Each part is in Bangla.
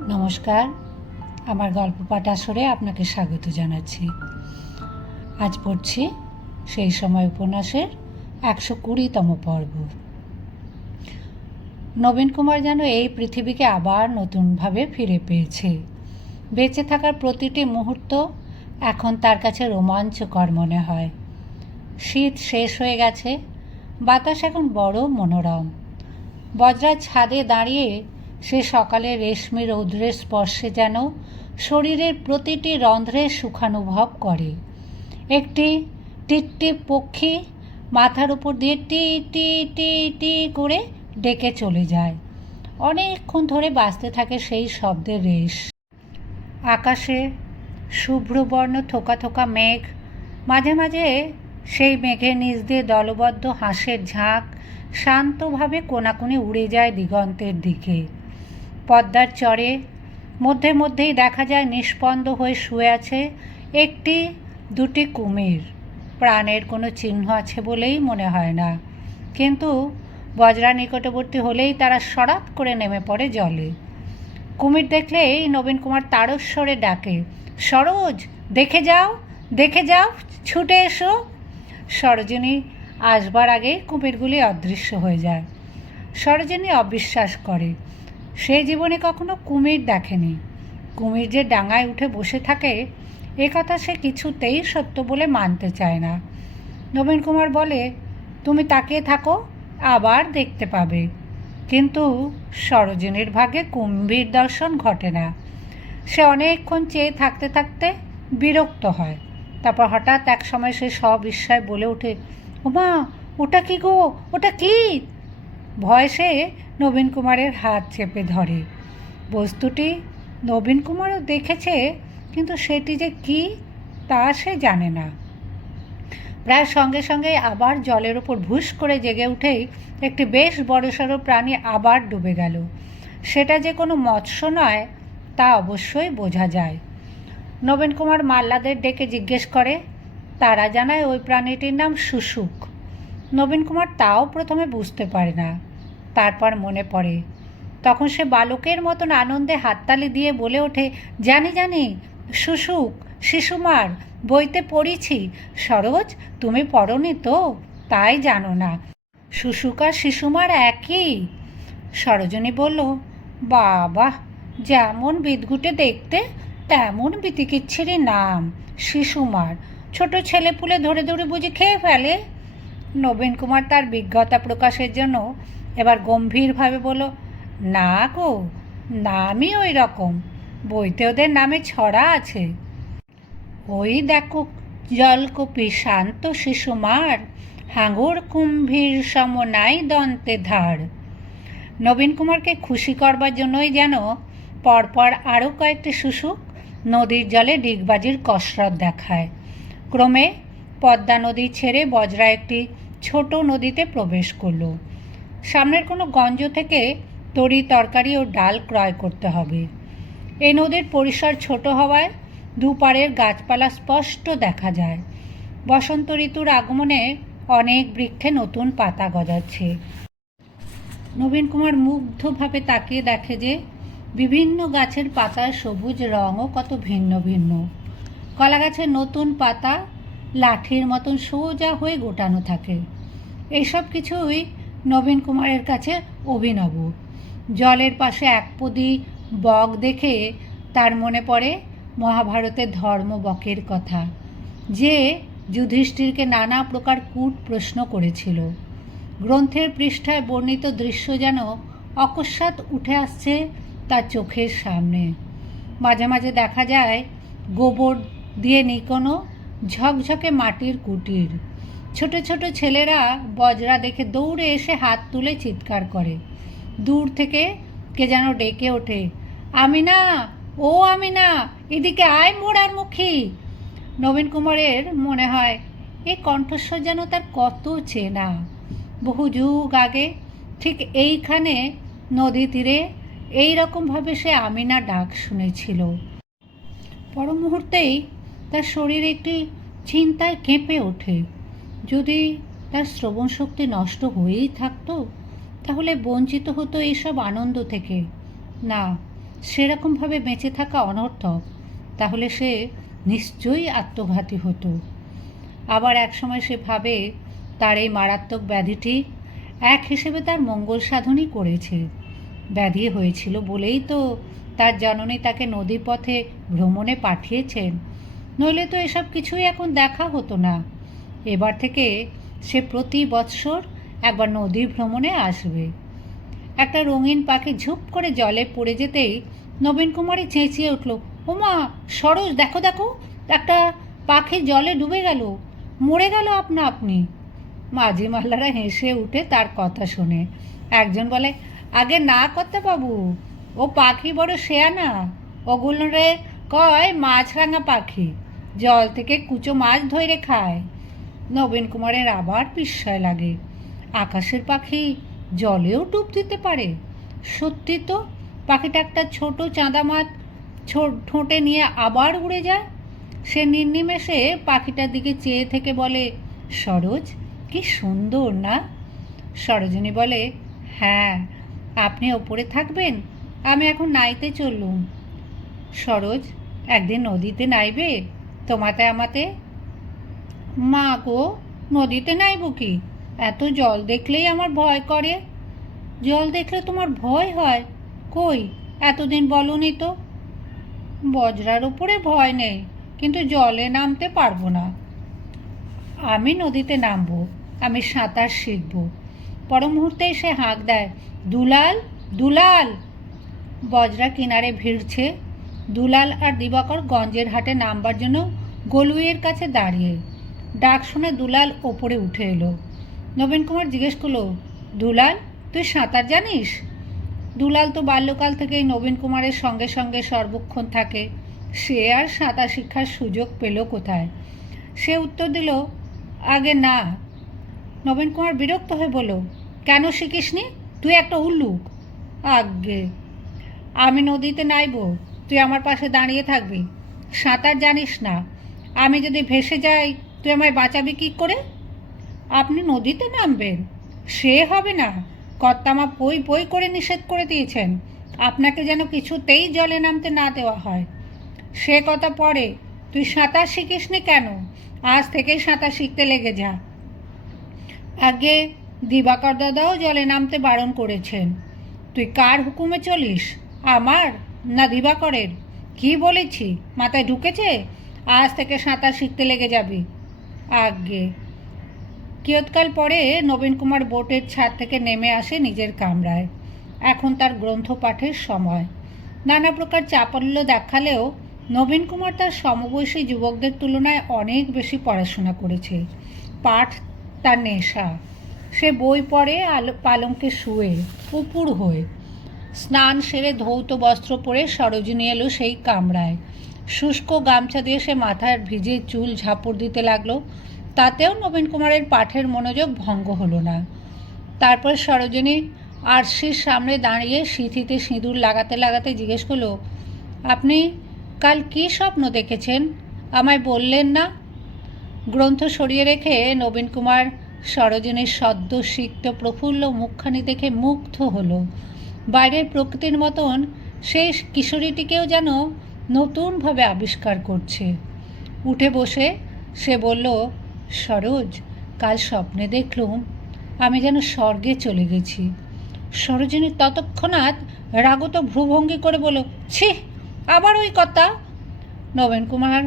নমস্কার। আমার গল্প পাঠ আসরে আপনাকে স্বাগত জানাচ্ছি। আজ পড়ছি সেই সময় উপন্যাসের একশো কুড়িতম পর্ব। নবীন কুমার যেন এই পৃথিবীকে আবার নতুনভাবে ফিরে পেয়েছে। বেঁচে থাকার প্রতিটি মুহূর্ত এখন তার কাছে রোমাঞ্চকর মনে হয়। শীত শেষ হয়ে গেছে, বাতাস এখন বড় মনোরম। বজ্রার ছাদে দাঁড়িয়ে সে সকালে রেশমি রৌদ্রের স্পর্শে যেন শরীরের প্রতিটি রন্ধ্রে সুখানুভব করে। একটি টিপটিপ পক্ষী মাথার উপর দিয়ে টি টি টি টি করে ডেকে চলে যায়। অনেকক্ষণ ধরে বাঁচতে থাকে সেই শব্দের রেশ। আকাশে শুভ্রবর্ণ থোকা থোকা মেঘ, মাঝে মাঝে সেই মেঘের নিচ দিয়ে দলবদ্ধ হাঁসের ঝাঁক শান্তভাবে কোনাকুনি উড়ে যায় দিগন্তের দিকে। পদ্মার চরে। মধ্যে মধ্যেই দেখা যায় নিষ্পন্দ হয়ে শুয়ে আছে একটি, দুটি কুমির। প্রাণের কোনো চিহ্ন আছে বলেই মনে হয় না। কিন্তু বজরা নিকটবর্তী হলেই তারা সরাত করে নেমে পড়ে জলে। কুমির দেখলেই নবীন কুমার তারস্বরে ডাকে, সরোজ, দেখে যাও দেখে যাও, ছুটে এসো। সরোজিনী আসবার আগে কুমিরগুলি অদৃশ্য হয়ে যায়। সরোজিনী অবিশ্বাস করে সে জীবনে কখনো কুমির দেখেনি। কুমির যে ডাঙায় উঠে বসে থাকে, এ কথা সে কিছুতেই সত্য বলে মানতে চায় না। নবীন কুমার বলে, তুমি তাকিয়ে থাকো, আবার দেখতে পাবে। কিন্তু সরোজিনীর ভাগে কুম্ভীর দর্শন ঘটে না। সে অনেকক্ষণ চেয়ে থাকতে থাকতে বিরক্ত হয়। তারপর হঠাৎ এক সময় সে সব সবিস্ময় বলে ওঠে, ওমা, ওটা কি গো? ওটা কি? ভয় সে নবীন কুমারের হাত চেপে ধরে। বস্তুটি নবীন কুমারও দেখেছে, কিন্তু সেটি যে কি, তা সে জানে না। প্রায় সঙ্গে সঙ্গে আবার জলের ওপর ভুস করে জেগে উঠেই একটি বেশ বড়সড় প্রাণী আবার ডুবে গেল। সেটা যে কোনো মৎস্য নয়, তা অবশ্যই বোঝা যায়। নবীন কুমার মাল্লাদের ডেকে জিজ্ঞেস করে, তারা জানায় ওই প্রাণীটির নাম শুশুক নবীন কুমার তাও প্রথমে বুঝতে পারে না। তারপর মনে পড়ে। তখন সে বালকের মতন আনন্দে হাততালি দিয়ে বলে ওঠে, জানি জানি শুশুক শিশুমার, বইতে পড়েছি। সরোজ, তুমি পড়নি তো? তাই জানো না। শুশুক আর শিশুমার একই। সরোজনী বলল, বাবা, যেমন বিদঘুটে দেখতে, তেমন বিতিকিচ্ছিরি নাম, শিশুমার। ছোট ছেলে পুলে ধরে ধরে বুঝি খেয়ে ফেলে? নবীন কুমার তার বিজ্ঞতা প্রকাশের জন্য এবার গম্ভীরভাবে বলো, না গো, নামই ওই রকম। বইতে ওদের নামে ছড়া আছে। ওই দেখো, জলকপি শান্ত শিশুমার, হাঙর কুম্ভীর সমনাই দন্তে ধার। নবীন কুমারকে খুশি করবার জন্যই যেন পরপর আরও কয়েকটি শুশুক নদীর জলে ডিগবাজির কসরত দেখায়। ক্রমে পদ্মা নদী ছেড়ে বজরা একটি ছোট নদীতে প্রবেশ করল। সামনের কোনো গঞ্জ থেকে তরি তরকারি ও ডাল ক্রয় করতে হবে। এই নদীর পরিসর ছোট হওয়ায় দুপারের গাছপালা স্পষ্ট দেখা যায়। বসন্ত ঋতুর আগমনে অনেক বৃক্ষে নতুন পাতা গজাচ্ছে। নবীন কুমার মুগ্ধভাবে তাকিয়ে দেখে যে বিভিন্ন গাছের পাতার সবুজ রঙও কত ভিন্ন ভিন্ন। কলা গাছের নতুন পাতা লাঠির মতন সোজা হয়ে গোটানো থাকে। এইসব কিছুই নবীন কুমারের কাছে অভিনব। জলের পাশে এক পদি বক দেখে তার মনে পড়ে মহাভারতের ধর্মবকের কথা। যে যুধিষ্ঠিরকে নানা প্রকার কূট প্রশ্ন করেছিল। গ্রন্থের পৃষ্ঠায় বর্ণিত দৃশ্য যেন অকস্মাৎ উঠে আসছে তার চোখের সামনে। মাঝে মাঝে দেখা যায় গোবর দিয়ে নিকোনো ঝকঝকে মাটির কুটির। ছোট ছোট ছেলেরা বজরা দেখে দৌড়ে এসে হাত তুলে চিৎকার করে। দূর থেকে কে যেন ডেকে ওঠে আমি না ও আমি না এদিকে আয় মোড়ার মুখী। নবীন কুমারের মনে হয় এই কণ্ঠস্বর যেন তার কত চেনা। বহু যুগ আগে ঠিক এইখানে নদী তীরে এই রকমভাবে সে আমিনা ডাক শুনেছিল। পর মুহূর্তেই তার শরীর একটি চিন্তায় কেঁপে ওঠে। যদি তার শ্রবণ শক্তি নষ্ট হয়েই থাকতো, তাহলে বঞ্চিত হতো এইসব আনন্দ থেকে। না, সেরকমভাবে বেঁচে থাকা অনর্থক, তাহলে সে নিশ্চয়ই আত্মঘাতী হতো। আবার একসময় সে ভাবে, তার এই মারাত্মক ব্যাধিটি এক হিসেবে তার মঙ্গল সাধনই করেছে। ব্যাধি হয়েছিল বলেই তো তার জননী তাকে নদী পথে ভ্রমণে পাঠিয়েছেন। নইলে তো এসব কিছুই এখন দেখা হতো না। এবার থেকে সে প্রতি বৎসর একবার নদী ভ্রমণে আসবে। একটা রঙিন পাখি ঝুপ করে জলে পড়ে যেতেই নবীন কুমারী চেঁচিয়ে উঠল, ওমা, সরোজ, দেখো দেখো, একটা পাখি জলে ডুবে গেল, মরে গেল আপনা আপনি। মাঝি মাল্লারা হেসে উঠে তার কথা শুনে। একজন বলে, আগে না করতে বাবু, ও পাখি বড় শেয়ানা ওগুলোরে কয় মাছরাঙা পাখি, জল থেকে কুচো মাছ ধরে খায়। নবীন কুমারের আবার বিস্ময় লাগে। আকাশের পাখি জলেও ডুব দিতে পারে। সত্যি তো, পাখিটা একটা ছোট চাঁদা মাছ ঠোঁটে নিয়ে আবার উড়ে যায়? সে নির্নিমেষে পাখিটার দিকে চেয়ে থেকে বলে, সরোজ, কি সুন্দর না? সরোজিনী বলে হ্যাঁ আপনি ওপরে থাকবেন, আমি এখন নাইতে চললুম। সরোজ, একদিন নদীতে নাইবে? তোমাতে আমাতে? মা গো, নদীতে নাইব কি? এত জল দেখলেই আমার ভয় করে। জল দেখলে তোমার ভয় হয়? কই? এতদিন বলনি তো। বজরার উপরে ভয় নেই, কিন্তু জলে নামতে পারব না। আমি নদীতে নামবো, আমি সাঁতার শিখব। পর মুহূর্তেই সে হাঁক দেয়, দুলাল দুলাল! বজরা কিনারে ভিড়ছে। দুলাল আর দিবাকর গঞ্জের হাটে নামবার জন্য গলুইয়ের কাছে দাঁড়িয়ে। ডাক শুনে দুলাল ওপরে উঠে এলো। নবীন কুমার জিজ্ঞেস করল, দুলাল, তুই সাঁতার জানিস? দুলাল তো বাল্যকাল থেকেই নবীন কুমারের সঙ্গে সঙ্গে সর্বক্ষণ থাকে। সে আর সাঁতার শিক্ষার সুযোগ পেল কোথায়? সে উত্তর দিল, আগে না। নবীন কুমার বিরক্ত হয়ে বলল, কেন শিখিসনি? তুই একটা উল্লুক। আগে? আমি নদীতে নাইব। তুই আমার পাশে দাঁড়িয়ে থাকবি। সাঁতার জানিস না। আমি যদি ভেসে যাই তুই আমায় বাঁচাবি কী করে? আপনি নদীতে নামবেন, সে হবে না। কর্তামা পই পই করে নিষেধ করে দিয়েছেন, আপনাকে যেন কিছুতেই জলে নামতে না দেওয়া হয়। সে কথা পরে, তুই সাঁতার শিখিসনি কেন? আজ থেকেই সাঁতার শিখতে লেগে যা। আগে দিবাকর দাদাও জলে নামতে বারণ করেছেন। তুই কার হুকুমে চলিস? আমার না দিবাকরের? কি বলেছি? মাথায় ঢুকেছে? আজ থেকে সাঁতার শিখতে লেগে যাবি। আগে। কিয়ৎকাল পরে নবীন কুমার বোটের ছাদ থেকে নেমে আসে নিজের কামরায়। এখন তার গ্রন্থ পাঠের সময়। নানা প্রকার চাপল্য দেখালেও নবীন কুমার তার সমবয়সী যুবকদের তুলনায় অনেক বেশি পড়াশোনা করেছে। পাঠ তার নেশা। সে বই পড়ে, আলো, পালঙ্কে শুয়ে উপুর হয়ে। স্নান সেরে ধৌত বস্ত্র পরে সরোজিনী এলো সেই কামরায়। শুষ্ক গামছা দিয়ে সে মাথার ভিজে চুল ঝাপড় দিতে লাগল। তাতেও নবীন কুমারের পাঠের মনোযোগ ভঙ্গ হলো না। তারপর সরোজিনী আরশির সামনে দাঁড়িয়ে সিঁথিতে সিঁদুর লাগাতে লাগাতে জিজ্ঞেস করল, আপনি কাল কী স্বপ্ন দেখেছেন? আমায় বললেন না? গ্রন্থ সরিয়ে রেখে নবীন কুমার সরোজিনীর সদ্য সিক্ত প্রফুল্ল মুখখানি দেখে মুগ্ধ হলো। বাইরের প্রকৃতির মতন সেই কিশোরীটিকেও যেন নতুনভাবে আবিষ্কার করছে। উঠে বসে সে বলল, সরোজ, কাল স্বপ্নে দেখলুম, আমি যেন স্বর্গে চলে গেছি। সরোজিনী ততক্ষণাৎ রাগত ভ্রুভঙ্গি করে বলল, ছি, আবার ওই কথা। নবীন কুমার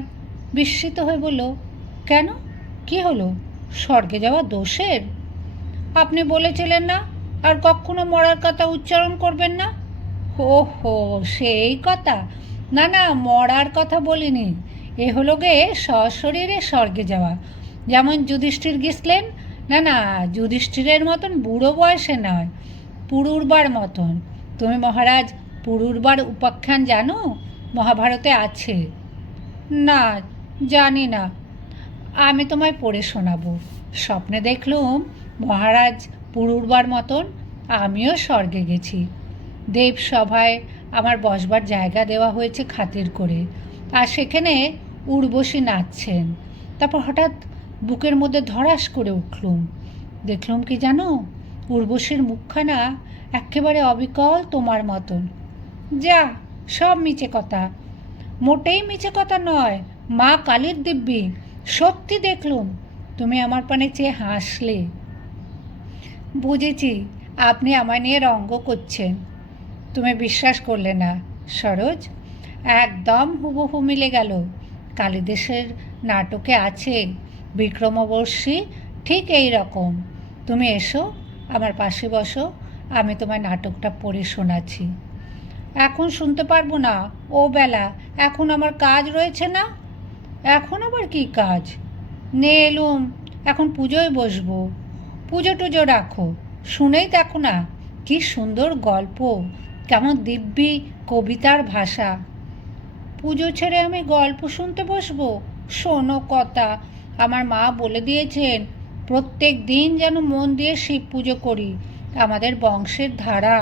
বিস্মিত হয়ে বলল, কেন? কি হলো? স্বর্গে যাওয়া দোষের? আপনি বলেছিলেন না, আর কখনো মরার কথা উচ্চারণ করবেন না? হো হো সেই কথা! না না, মরার কথা বলিনি। এ হলো গে সশরীরে স্বর্গে যাওয়া। যেমন যুধিষ্ঠির গেছিলেন না না, যুধিষ্ঠিরের মতন বুড়ো বয়সে নয়, পুরুরবার মতন। তুমি মহারাজ, পুরুরবার উপাখ্যান জানো? মহাভারতে আছে। না, জানি না। আমি তোমায় পড়ে শোনাবো। স্বপ্নে দেখলুম, মহারাজ পুরুরবার মতন আমিও স্বর্গে গেছি। দেব সভায় আমার বসবার জায়গা দেওয়া হয়েছে খাতির করে। আর সেখানে উর্বশী নাচছেন। তারপর হঠাৎ বুকের মধ্যে ধরাস করে উঠলুম। দেখলুম কি জানো? উর্বশীর মুখখানা একেবারে অবিকল তোমার মতন। যা, সব মিছে কথা। মোটেই মিছে কথা নয়, মা কালীর দিব্যি। সত্যি দেখলুম, তুমি আমার পানে চেয়ে হাসলে। বুঝেছি, আপনি আমায় নিয়ে রঙ্গ করছেন। তুমি বিশ্বাস করলে না, সরোজ। একদম হুবহু মিলে গেল। কালিদাসের নাটকে আছে বিক্রমবর্ষী, ঠিক এই রকম। তুমি এসো, আমার পাশে বসো, আমি তোমার নাটকটা পড়ে শোনাচ্ছি। এখন শুনতে পারব না, ও বেলা, এখন আমার কাজ রয়েছে না? এখন আবার কি কাজ? নে এলুম, এখন পুজোয় বসবো। পুজো টুজো রাখো, শুনেই দেখো না, কি সুন্দর গল্প। কেমন দিব্যি কবিতার ভাষা। পুজো ছেড়ে আমি গল্প শুনতে বসবো? শোনো কথা। আমার মা বলে দিয়েছেন, প্রত্যেক দিন যেন মন দিয়ে শিব পুজো করি, আমাদের বংশের ধারা।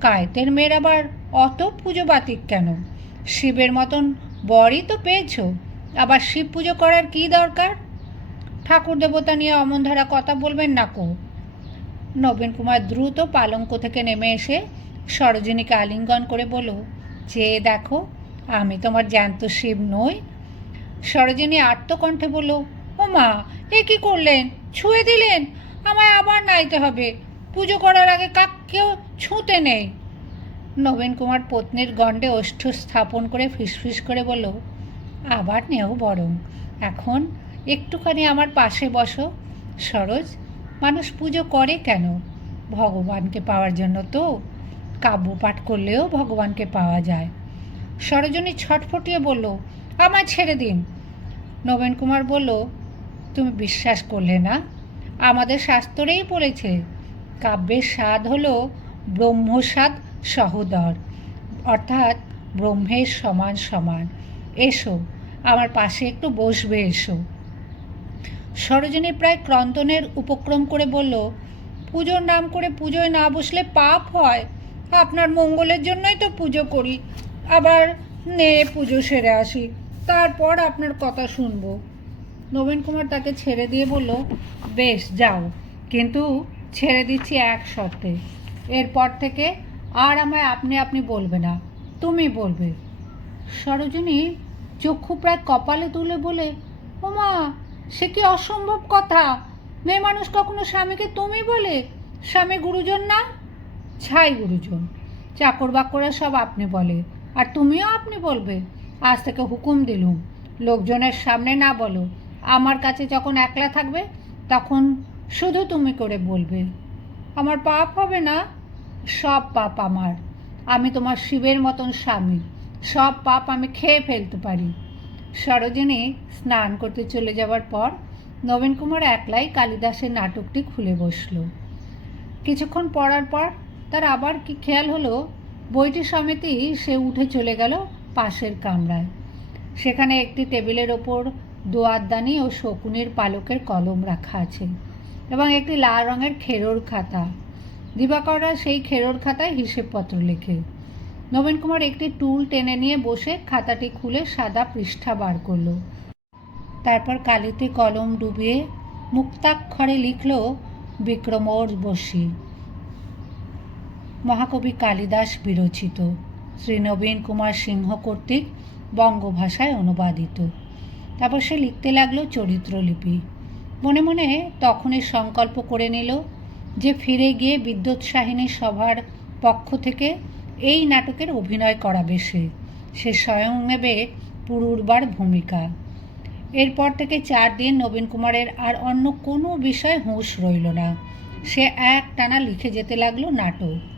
কায়েতের মেয়ের আবার অত পুজো বাতিক কেন? শিবের মতন বরই তো পেয়েছ, আবার শিব পুজো করার কী দরকার? ঠাকুর দেবতা নিয়ে অমন ধারা কথা বলবেন না কো। নবীন কুমার দ্রুত পালঙ্ক থেকে নেমে এসে সরোজিনীকে আলিঙ্গন করে বলো যে দেখো, আমি তোমার জ্যান্ত শিব নই। সরোজিনী আত্মকণ্ঠে বলল, ও মা, এ কি করলেন? ছুঁয়ে দিলেন? আমায় আবার নাইতে হবে। পুজো করার আগে কাকেও ছুঁতে নেই। নবীন কুমার পত্নীর গণ্ডে ওষ্ঠ স্থাপন করে ফিসফিস করে বলল, আবার নেও বরং। এখন একটুখানি আমার পাশে বসো। সরোজ, মানুষ পুজো করে কেন? ভগবানকে পাওয়ার জন্য তো। কাব্য পাঠ করলেও ভগবানকে পাওয়া যায়। সরোজনী ছটফটিয়ে বলল, আমায় ছেড়ে দিন। নবীন কুমার বলল, তুমি বিশ্বাস করলে না? আমাদের শাস্ত্রেই পড়েছে কাব্যের স্বাদ হলো ব্রহ্মস্বাদ সহোদর, অর্থাৎ ব্রহ্মের সমান সমান। এসো, আমার পাশে একটু বসবে, এসো। সরোজনী প্রায় ক্রন্দনের উপক্রম করে বলল, পুজোর নাম করে পুজোয় না বসলে পাপ হয়? আপনার মঙ্গলের জন্যই তো পুজো করি। আবার নে পুজো সেরে আসি। তারপর আপনার কথা শুনব। নবীন কুমার তাকে ছেড়ে দিয়ে বলল, বেশ, যাও। কিন্তু ছেড়ে দিচ্ছি এক শর্তে। এরপর থেকে আর আমায় আপনি আপনি বলবে না। তুমি বলবে। সরোজিনী চক্ষু প্রায় কপালে তুলে বলে, ওমা, সে কি অসম্ভব কথা। মেয়ে মানুষ কখনো স্বামীকে তুমি বলে? স্বামী গুরুজন না? ছাই গুরুজন, চাকর বাকরা সব আপনি বলে। আর তুমিও আপনি বলবে? আজ থেকে হুকুম দিলুম, লোকজনের সামনে না বলো। আমার কাছে যখন একলা থাকবে, তখন শুধু তুমি করে বলবে। আমার পাপ হবে না? সব পাপ আমার। আমি তোমার শিবের মতন স্বামী। সব পাপ আমি খেয়ে ফেলতে পারি। সরোজিনী স্নান করতে চলে যাওয়ার পর নবীন কুমার একলাই কালিদাসের নাটকটি খুলে বসল। কিছুক্ষণ পড়ার পর তার আবার কি খেয়াল হলো? বইটি সমেতেই সে উঠে চলে গেল পাশের কামরায়। সেখানে একটি টেবিলের ওপর দোয়ারদানি ও শকুনের পালকের কলম রাখা আছে এবং একটি লাল রঙের খেরোর খাতা। দিবাকররা সেই খেরোর খাতায় হিসেবপত্র লেখে। নবীন কুমার একটি টুল টেনে নিয়ে বসে খাতাটি খুলে সাদা পৃষ্ঠা বার করল। তারপর কালিতে কলম ডুবিয়ে মুক্তাক্ষরে লিখল বিক্রমোর বসী মহাকবি কালিদাস বিরচিত। শ্রী নবীন কুমার সিংহ কর্তৃক বঙ্গভাষায় অনুবাদিত। তারপর সে লিখতে লাগল চরিত্রলিপি। মনে মনে তখনই সংকল্প করে নিল যে ফিরে গিয়ে বিদ্যুৎসাহিনী সভার পক্ষ থেকে এই নাটকের অভিনয় করাবে সে। সে স্বয়ং নেবে পুরুরবার ভূমিকা। এরপর থেকে চার দিন নবীন কুমারের আর অন্য কোনো বিষয় হুঁশ রইল না। সে এক টানা লিখে যেতে লাগল নাটক।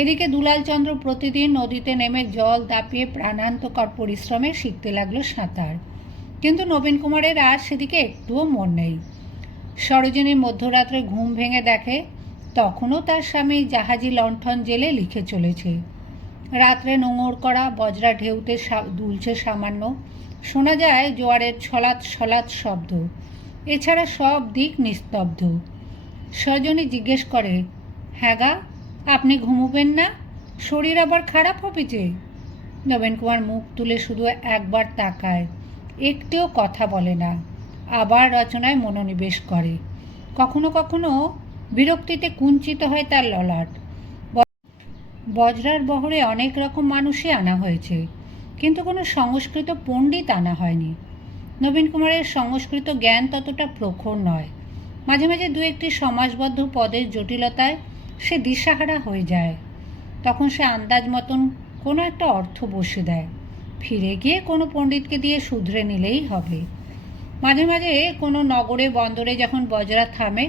এদিকে দুলালচন্দ্র প্রতিদিন নদীতে নেমে জল দাপিয়ে প্রাণান্তকর পরিশ্রমে শিখতে লাগল সাঁতার। কিন্তু নবীন কুমারের আর সেদিকে একটুও মন নেই। সরোজিনীর মধ্যরাত্রে ঘুম ভেঙে দেখে, তখনও তার স্বামী জাহাজি লণ্ঠন জেলে লিখে চলেছে। রাত্রে নোঙর করা, বজরা ঢেউতে দুলছে সামান্য, শোনা যায় জোয়ারের ছলাৎ ছলাৎ শব্দ। এছাড়া সব দিক নিস্তব্ধ। সজনী জিজ্ঞেস করে হ্যাঁ গা আপনি ঘুমোবেন না? শরীর আবার খারাপ হবে যে। নবীন কুমার মুখ তুলে শুধু একবার তাকায়। একটিও কথা বলে না। আবার রচনায় মনোনিবেশ করে। কখনো কখনো বিরক্তিতে কুঞ্চিত হয় তার ললাট। বজরার বহরে অনেক রকম মানুষই আনা হয়েছে। কিন্তু কোনো সংস্কৃত পণ্ডিত আনা হয়নি। নবীন কুমারের সংস্কৃত জ্ঞান ততটা প্রখর নয়। মাঝে মাঝে দু একটি সমাজবদ্ধ পদের জটিলতায় সে দিশাহারা হয়ে যায়। তখন সে আন্দাজ মতন কোনো একটা অর্থ বসে দেয়। ফিরে গিয়ে কোনো পণ্ডিতকে দিয়ে শুধরে নিলেই হবে। মাঝে মাঝে কোনো নগরে, বন্দরে যখন বজরা থামে,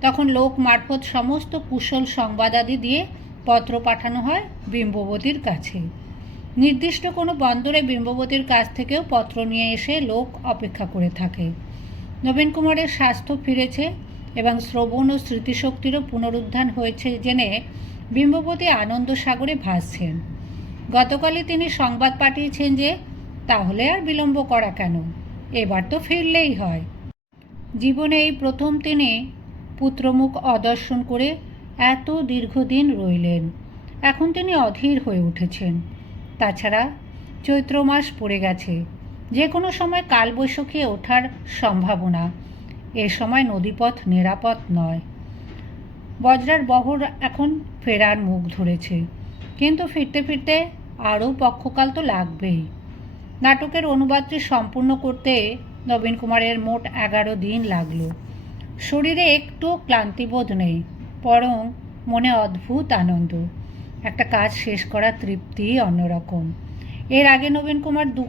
তখন লোক মারফত সমস্ত কুশল সংবাদাদি দিয়ে পত্র পাঠানো হয় বিম্ববতীর কাছে। নির্দিষ্ট কোনো বন্দরে বিম্ববতীর কাছ থেকেও পত্র নিয়ে এসে লোক অপেক্ষা করে থাকে। নবীন কুমারের স্বাস্থ্য ফিরেছে এবং শ্রবণ ও স্মৃতিশক্তিরও পুনরুত্থান হয়েছে জেনে বিম্ববতী আনন্দ সাগরে ভাসছেন। গতকালই তিনি সংবাদ পাঠিয়েছেন যে, তাহলে আর বিলম্ব করা কেন? এবার তো ফিরলেই হয়। জীবনে এই প্রথম তিনি পুত্রমুখ অদর্শন করে এত দীর্ঘদিন রইলেন। এখন তিনি অধীর হয়ে উঠেছেন। তাছাড়া চৈত্র মাস পড়ে গেছে। যে কোনো সময় কালবৈশাখী ওঠার সম্ভাবনা এ সময় নদীপথ নিরাপদ নয়। বজ্রার বহর এখন ফেরার মুখ ধরেছে। কিন্তু ফিরতে ফিরতে আরও পক্ষকাল তো লাগবেই। নাটকের অনুবাদটি সম্পূর্ণ করতে নবীন কুমারের মোট এগারো দিন লাগল। শরীরে একটু ক্লান্তিবোধ নেই, বরং মনে অদ্ভুত আনন্দ। একটা কাজ শেষ করার তৃপ্তি অন্যরকম। এর আগে নবীন কুমার দু,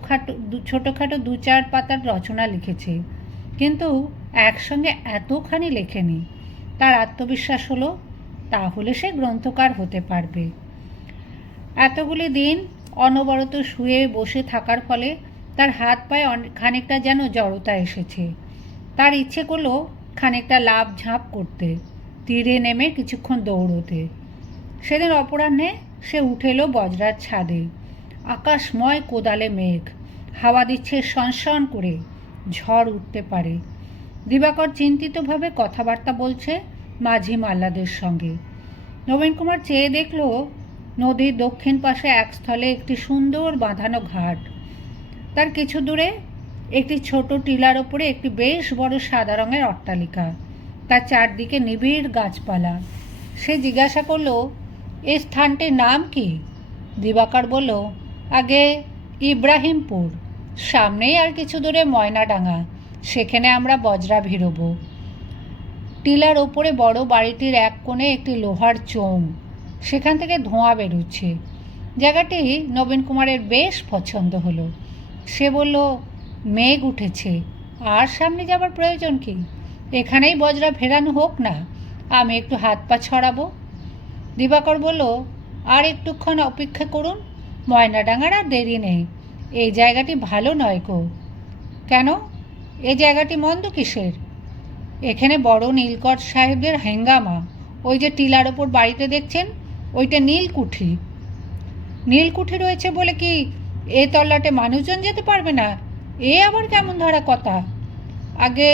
ছোটোখাটো দু চার পাতার রচনা লিখেছে। কিন্তু একসঙ্গে এতখানি লেখেনি তার আত্মবিশ্বাস হলো, তাহলে সে গ্রন্থকার হতে পারবে। এতগুলি দিন অনবরত শুয়ে বসে থাকার ফলে তার হাত পায়ে খানিকটা যেন জড়তা এসেছে। তার ইচ্ছে করল খানিকটা লাভ ঝাঁপ করতে, তীরে নেমে কিছুক্ষণ দৌড়তে। সেদিন অপরাহ্নে সে উঠে এলো বজরার ছাদে। আকাশময় কোদালে মেঘ, হাওয়া দিচ্ছে সনসন করে, ঝড় উঠতে পারে। দিবাকর চিন্তিতভাবে কথাবার্তা বলছে মাঝি মাল্লাদের সঙ্গে। নবীন কুমার চেয়ে দেখল নদীর দক্ষিণ পাশে এক স্থলে একটি সুন্দর বাঁধানো ঘাট। তার কিছু দূরে একটি ছোট টিলার ওপরে একটি বেশ বড় সাদা রঙের অট্টালিকা। তার চারদিকে নিবিড় গাছপালা। সে জিজ্ঞাসা করল এই স্থানটির নাম কি? দিবাকর বলল, আগে ইব্রাহিমপুর। সামনেই আর কিছু দূরে ময়নাডাঙ্গা। সেখানে আমরা বজরা ভিড়ব। টিলার ওপরে বড় বাড়িটির এক কোণে একটি লোহার চোং সেখান থেকে ধোঁয়া বেরোচ্ছে। জায়গাটি নবীন কুমারের বেশ পছন্দ হলো। সে বলল, মেঘ উঠেছে। আর সামনে যাবার প্রয়োজন কি? এখানেই বজরা ফেরানো হোক না। আমি একটু হাত পা ছড়াবো। দিবাকর বলল, আর একটুক্ষণ অপেক্ষা করুন। ময়নাডাঙ্গার আর দেরি নেই। এই জায়গাটি ভালো নয় কো কেন? এই জায়গাটি মন্দ কিসের? এখানে বড় নীলকর সাহেবদের হ্যাঙ্গামা ওই যে টিলার ওপর বাড়িতে দেখছেন, ওইটা নীলকুঠি। নীলকুঠি রয়েছে বলে কি এ তল্লাটে মানুষজন যেতে পারবে না? এ আবার কেমন ধরা কথা? আগে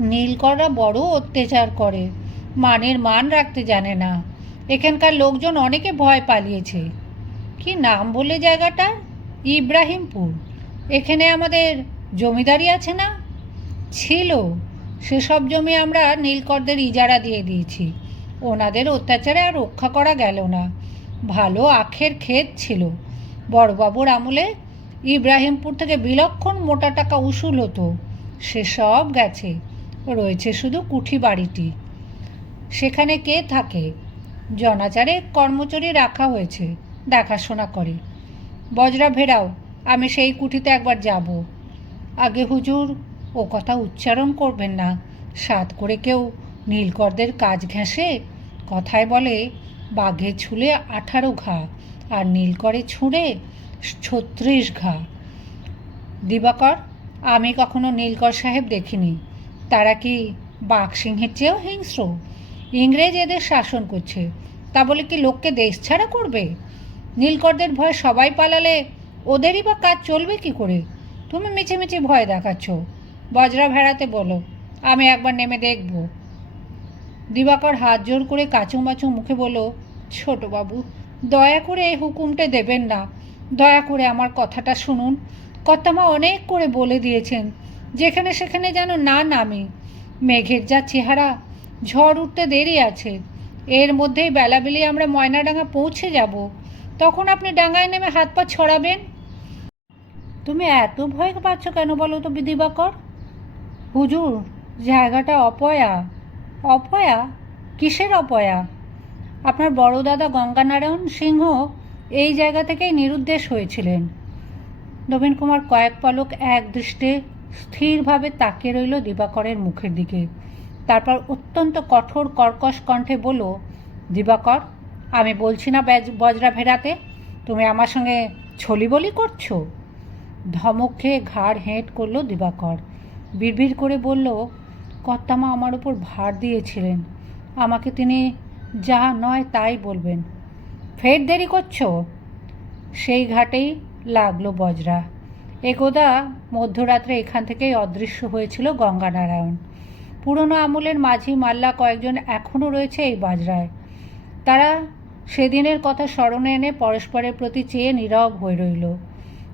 নীলকররা বড় অত্যাচার করে, মানের মান রাখতে জানে না। এখানকার লোকজন অনেকে ভয় পালিয়েছে। কি নাম বলে জায়গাটা ইব্রাহিমপুর। এখানে আমাদের জমিদারি আছে না? ছিল। সেসব জমি আমরা নীলকরদের ইজারা দিয়ে দিয়েছি। ওনাদের অত্যাচারে আর রক্ষা করা গেল না। ভালো আখের ক্ষেত ছিল। বড়বাবুর আমলে ইব্রাহিমপুর থেকে বিলক্ষণ মোটা টাকা উসুল হতো। সেসব গেছে। রয়েছে শুধু কুঠি বাড়িটি। সেখানে কে থাকে? জনাচারে কর্মচারী রাখা হয়েছে। দেখাশোনা করে। বজরা ভেরাও আমি সেই কুঠিতে একবার যাব। আগে হুজুর, ও কথা উচ্চারণ করবেন না। সাত করে কেউ নীলকরদের কাজ ঘেঁষে কথায় বলে, বাঘে ছুলে আঠারো ঘা, আর নীলকরে ছুঁড়ে ছত্রিশ ঘা। দিবাকর, আমি কখনো নীলকর সাহেব দেখিনি। তারা কি বাঘ সিংহের চেয়েও হিংস্র? ইংরেজ এদের শাসন করছে। তা বলে কি লোককে দেশ ছাড়া করবে? নীলকরদের ভয় সবাই পালালে ওদেরই বা কাজ চলবে কি করে? তুমি মিছে মিছে ভয় দেখাচ্ছ। বজরা ভেড়াতে বলো, আমি একবার নেমে দেখব। দিবাকর হাত জোর করে কাচু মাচু মুখে বলো ছোটবাবু দয়া করে এই হুকুমটা দেবেন না। দয়া করে আমার কথাটা শুনুন। কর্তামা অনেক করে বলে দিয়েছেন, যেখানে সেখানে যেন না নামি। মেঘের যা চেহারা, ঝড় উঠতে দেরি আছে। এর মধ্যেই বেলাবেলি আমরা ময়নাডাঙ্গা পৌঁছে যাব। তখন আপনি ডাঙ্গায় নেমে হাত পা ছড়াবেন? তুমি এত ভয় পাচ্ছ কেন বলো তো দিবাকর হুজুর, জায়গাটা অপয়া। অপয়া? কিসের অপয়া? আপনার বড় দাদা গঙ্গানারায়ণ সিংহ এই জায়গা থেকেই নিরুদ্দেশ হয়েছিলেন। নবীন কুমার কয়েক পলক এক দৃষ্টে স্থিরভাবে তাকিয়ে রইল দিবাকরের মুখের দিকে। তারপর অত্যন্ত কঠোর কর্কশ কণ্ঠে বলল, দিবাকর, আমি বলছি না বজরা ভেড়াতে, তুমি আমার সঙ্গে ছলি বলি করছ? ধমক খেয়ে ঘাড় হেঁট করল দিবাকর। বিড়বিড় করে বলল, কর্তামা আমার উপর ভার দিয়েছিলেন। আমাকে তিনি যা নয় তাই বলবেন। ফের দেরি করছ? সেই ঘাটেই লাগল বজরা। একদা মধ্যরাত্রে এখান থেকেই অদৃশ্য হয়েছিল গঙ্গানারায়ণ। পুরনো আমলের মাঝি মাল্লা কয়েকজন এখনও রয়েছে এই বাজরায়। তারা সেদিনের কথা স্মরণে এনে পরস্পরের প্রতি চেয়ে নীরব হয়ে রইল।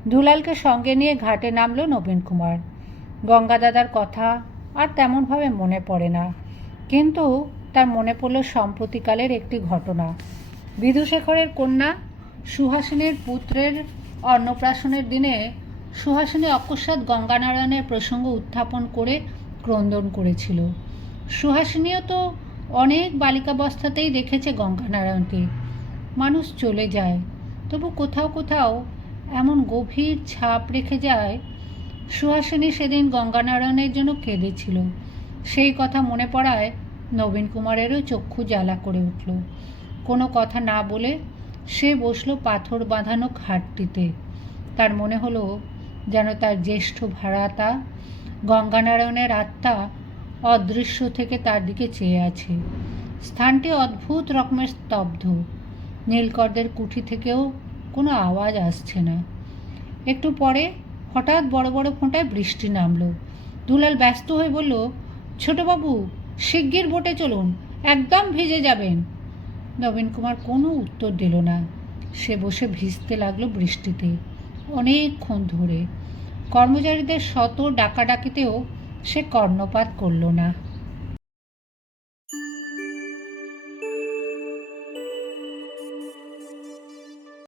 দুলালকে সঙ্গে নিয়ে ঘাটে নামলো নবীন কুমার। গঙ্গা দাদার কথা আর তেমনভাবে মনে পড়ে না। কিন্তু তার মনে পড়ল সম্প্রতিকালের একটি ঘটনা। বিধুশেখরের কন্যা সুহাসিনীর পুত্রের অন্নপ্রাশনের দিনে সুহাসিনী অকস্মাৎ গঙ্গানারায়ণের প্রসঙ্গ উত্থাপন করে ক্রন্দন করেছিল। সুহাসিনীও তো অনেক বালিকাবস্থাতেই দেখেছে গঙ্গানারায়ণকে। মানুষ চলে যায়, তবু কোথাও কোথাও এমন গভীর ছাপ রেখে যায়, সুহাসিনী সেদিন গঙ্গানারায়ণের জন্য কেঁদেছিল। সেই কথা মনে পড়ায় নবীন কুমারেরও চক্ষু জ্বালা করে উঠল। কোনো কথা না বলে সে বসল পাথর বাঁধানো খাটটিতে। তার মনে হলো যেন তার জ্যেষ্ঠ ভাড়াতা গঙ্গানারায়ণের আত্মা অদৃশ্য থেকে তার দিকে চেয়ে আছে। স্থানটি অদ্ভুত রকমের স্তব্ধ। নীলকর্দের কুঠি থেকেও কোনো আওয়াজ আসছে না। একটু পরে হঠাৎ বড় বড় ফোঁটায় বৃষ্টি নামলো। দুলাল ব্যস্ত হয়ে বলল ছোটবাবু শিগগির বোটে চলুন, একদম ভিজে যাবেন। নবীন কুমার কোনো উত্তর দিল না। সে বসে ভিজতে লাগল বৃষ্টিতে অনেকক্ষণ ধরে। কর্মচারীদের শত ডাকাডাকিতেও সে কর্ণপাত করল না।